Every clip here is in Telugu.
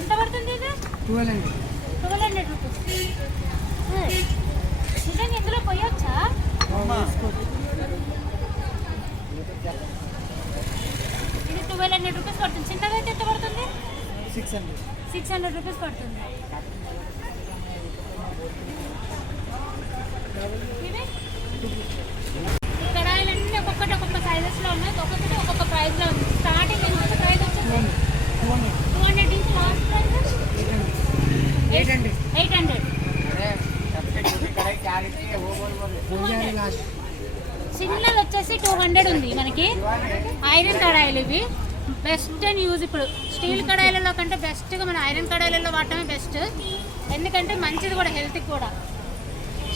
ఎంత పడుతుంది ఇది? ట్వెల్వ్ అండి ట్వెల్వ్ హండ్రెడ్ రూపీస్. నిజంగా ఇందులో పోయొచ్చా ఇది ట్వెల్వ్ హండ్రెడ్ రూపీస్ పడుతుంది. చిన్నది అయితే ఎంత పడుతుంది? Six hundred. Six hundred rupees పడుతుంది. ఇవి ఈ కడాయిలన్నీ ఒక్కొక్కటి ఒక్కొక్క సైజెస్లో ఉన్నాయి ఒక్కొక్కటి ఒక్కొక్క ప్రైస్లో ఉంది స్టార్టింగ్ ఎంత ప్రైస్ వచ్చేసి టూ హండ్రెడ్ టూ హండ్రెడ్ నుంచి లాస్ట్ ప్రైస్ ఎయిట్ హండ్రెడ్. చిన్నది వచ్చేసి టూ హండ్రెడ్ ఉంది మనకి. ఐరన్ కడాయిలు ఇవి. బెస్ట్ అండ్ యూజ్ ఇప్పుడు. స్టీల్ కడాయిలలో కంటే బెస్ట్గా మన ఐరన్ కడాయిలలో వాడటమే బెస్ట్. ఎందుకంటే మంచిది కూడా హెల్త్కి కూడా.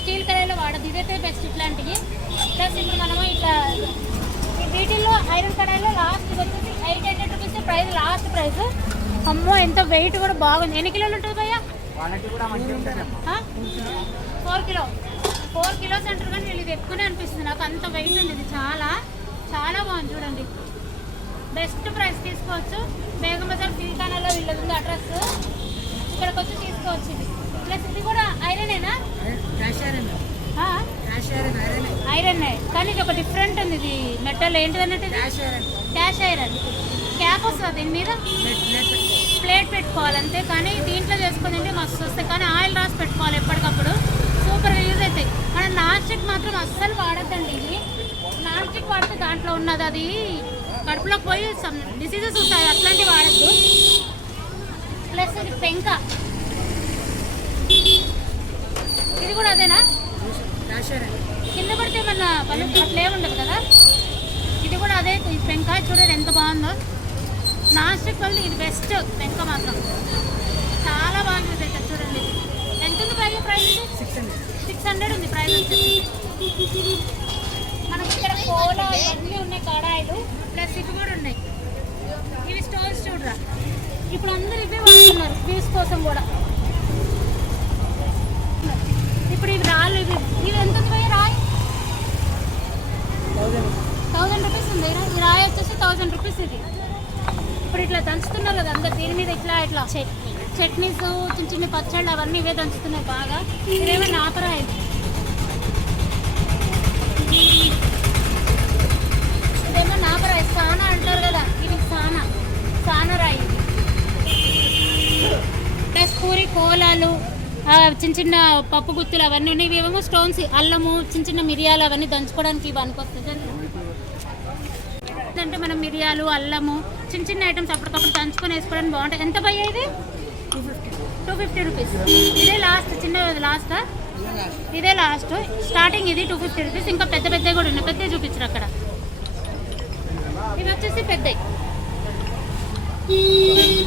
స్టీల్ కడాయిలో వాడదు ఇదైతే బెస్ట్ ఇట్లాంటివి. ప్లస్ ఇప్పుడు మనము ఇట్లా ఈ వీటిల్లో ఐరన్ కడాయిలో లాస్ట్ వచ్చేసి eight hundred rupees price last price అమ్మో ఎంత వెయిట్ కూడా బాగుంది. ఎన్ని కిలోలు ఉంటుంది భయ్యా? Four kilo. ఫోర్ కిలోస్ అంటారు కానీ వీళ్ళు ఇది ఎక్కువనే అనిపిస్తుంది. నాకు అంత వెయిట్ ఉంది ఇది చాలా చాలా బాగుంది చూడండి. బెస్ట్ ప్రైస్ తీసుకోవచ్చు. బేగం బజార్ ఫిల్కానాలో వీళ్ళది ఉంది అడ్రస్. ఇక్కడికి వచ్చి తీసుకోవచ్చు ఇది. ప్లస్ ఇది కూడా ఐరనేనా క్యాష్ ఐరన్ కానీ ఇది ఒక డిఫరెంట్ ఉంది ఇది. మెటల్ ఏంటిది అన్నట్టు ఇది? Cast iron cast iron cap వస్తుంది దీని మీద? ప్లేట్ పెట్టుకోవాలి అంతే కానీ దీంట్లో చేసుకుని తింటే మస్తు వస్తాయి. కానీ ఆయిల్ రాసి పెట్టుకోవాలి ఎప్పటికప్పుడు. సూపర్గా యూజ్ అవుతాయి. మనం నాన్ స్టిక్ మాత్రం అస్సలు వాడద్దండి ఇది నాన్ స్టిక్ వాడితే దాంట్లో ఉన్నది అది కడుపులోకి పోయి డిసీజెస్ ఉంటాయి అట్లాంటివి వాడద్దు. ప్లస్ ఇది పెంక. ఇది కూడా అదేనా? కింద పడితే మన పళ్ళు అట్లే ఉండదు కదా? ఇది కూడా అదే పెంకాయ పెంక చూడండి ఎంత బాగుందో. నాన్ స్టిక్ వల్ల ఇది బెస్ట్ పెంక మాత్రం. చాలా బాగా యూజ్ అవుతుంది చూడండి. ఎంత ఉంది price price six hundred six hundred ఉంది ప్రైస్ మనకి ఇక్కడ కోలా ఇవన్నీ ఉన్నాయి కడాయిలు ప్లస్ ఇవి కూడా ఉన్నాయి. ఇవి స్టోన్స్ చూడరా. ఇప్పుడు అందరు ఇవే వాడుతున్నారు పీస్ కోసం కూడా. ఇప్పుడు ఇవి రాళ్ళు ఇవి. ఇవి ఎంత ఉంది భయ్యా రాయి? థౌజండ్ థౌజండ్ రూపీస్ ఉంది. ఈ రాయి వచ్చేసి థౌజండ్ రూపీస్ ఇది. ఇప్పుడు ఇట్లా దంచుతున్నారు కదా అందరు దీని మీద ఇట్లా ఇట్లా చట్నీ చట్నీస్ చిన్న చిన్న పచ్చళ్ళు అవన్నీ ఇవే దంచుతున్నాయి బాగా. ఇదేమో నాపరాయి ఇదేమో నాపరాయి సానా అంటారు కదా ఇది సానా. సానా రాయి. ప్లస్ పూరి కోలాలు చిన్న చిన్న పప్పు గుత్తులు అవన్నీ ఉన్నాయి. ఇవేమో స్టోన్స్ అల్లము చిన్న చిన్న మిరియాలు అవన్నీ దంచుకోవడానికి ఇవి అనుకొస్తుంది అంటే మనం మిరియాలు అల్లము చిన్న చిన్న ఐటమ్స్ అప్పటికప్పుడు దంచుకొని వేసుకోవడానికి బాగుంటాయి. ఎంత భయ్య ఇది? టూ ఫిఫ్టీ రూపీస్ ఇదే లాస్ట్ చిన్న లాస్ట్ లాస్ట్ ఇదే లాస్ట్ స్టార్టింగ్ ఇది టూ ఫిఫ్టీ రూపీస్ ఇంకా పెద్ద పెద్దవి కూడా ఉన్నాయి. పెద్దవి చూపించరు అక్కడ? ఇవి వచ్చేసి పెద్దవి.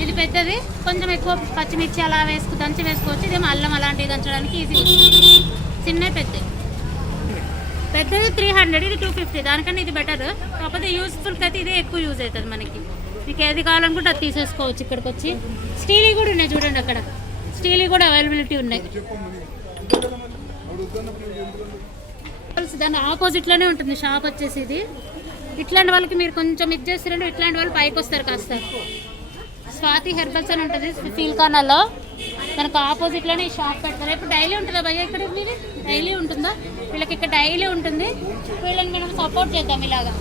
ఇది పెద్దది. కొంచెం ఎక్కువ పచ్చిమిర్చి అలా వేసుకు దంచి వేసుకోవచ్చు. ఇదేమో అల్లం అలాంటివి దంచడానికి ఈజీ చిన్న పెద్దవి. పెద్దది త్రీ హండ్రెడ్ ఇది టూ ఫిఫ్టీ దానికన్నా ఇది బెటర్ కాకపోతే యూస్ఫుల్కి అయితే ఇదే ఎక్కువ యూజ్ అవుతుంది మనకి. మీకు ఏది కావాలనుకుంటే అది తీసేసుకోవచ్చు ఇక్కడికి వచ్చి స్టీలీ కూడా ఉన్నాయి చూడండి అక్కడ. స్టీలీ కూడా అవైలబిలిటీ ఉన్నాయి. దాని ఆపోజిట్లోనే ఉంటుంది షాప్ వచ్చేసి ఇది. ఇట్లాంటి వాళ్ళకి మీరు కొంచెం ఇది చేస్తారంటే ఇట్లాంటి వాళ్ళు పైకి వస్తారు కాస్త. స్వాతి హెర్బల్స్ అని ఉంటుంది ఫీల్కానాలో. దానికి ఆపోజిట్లోనే ఈ షాప్ పెడతారు. ఇప్పుడు డైలీ ఉంటుందా భయ ఇక్కడ మీది? డైలీ ఉంటుందా? వీళ్ళకి ఇక్కడ డైలీ ఉంటుంది. వీళ్ళని మనం సపోర్ట్ చేద్దాం ఇలాగా.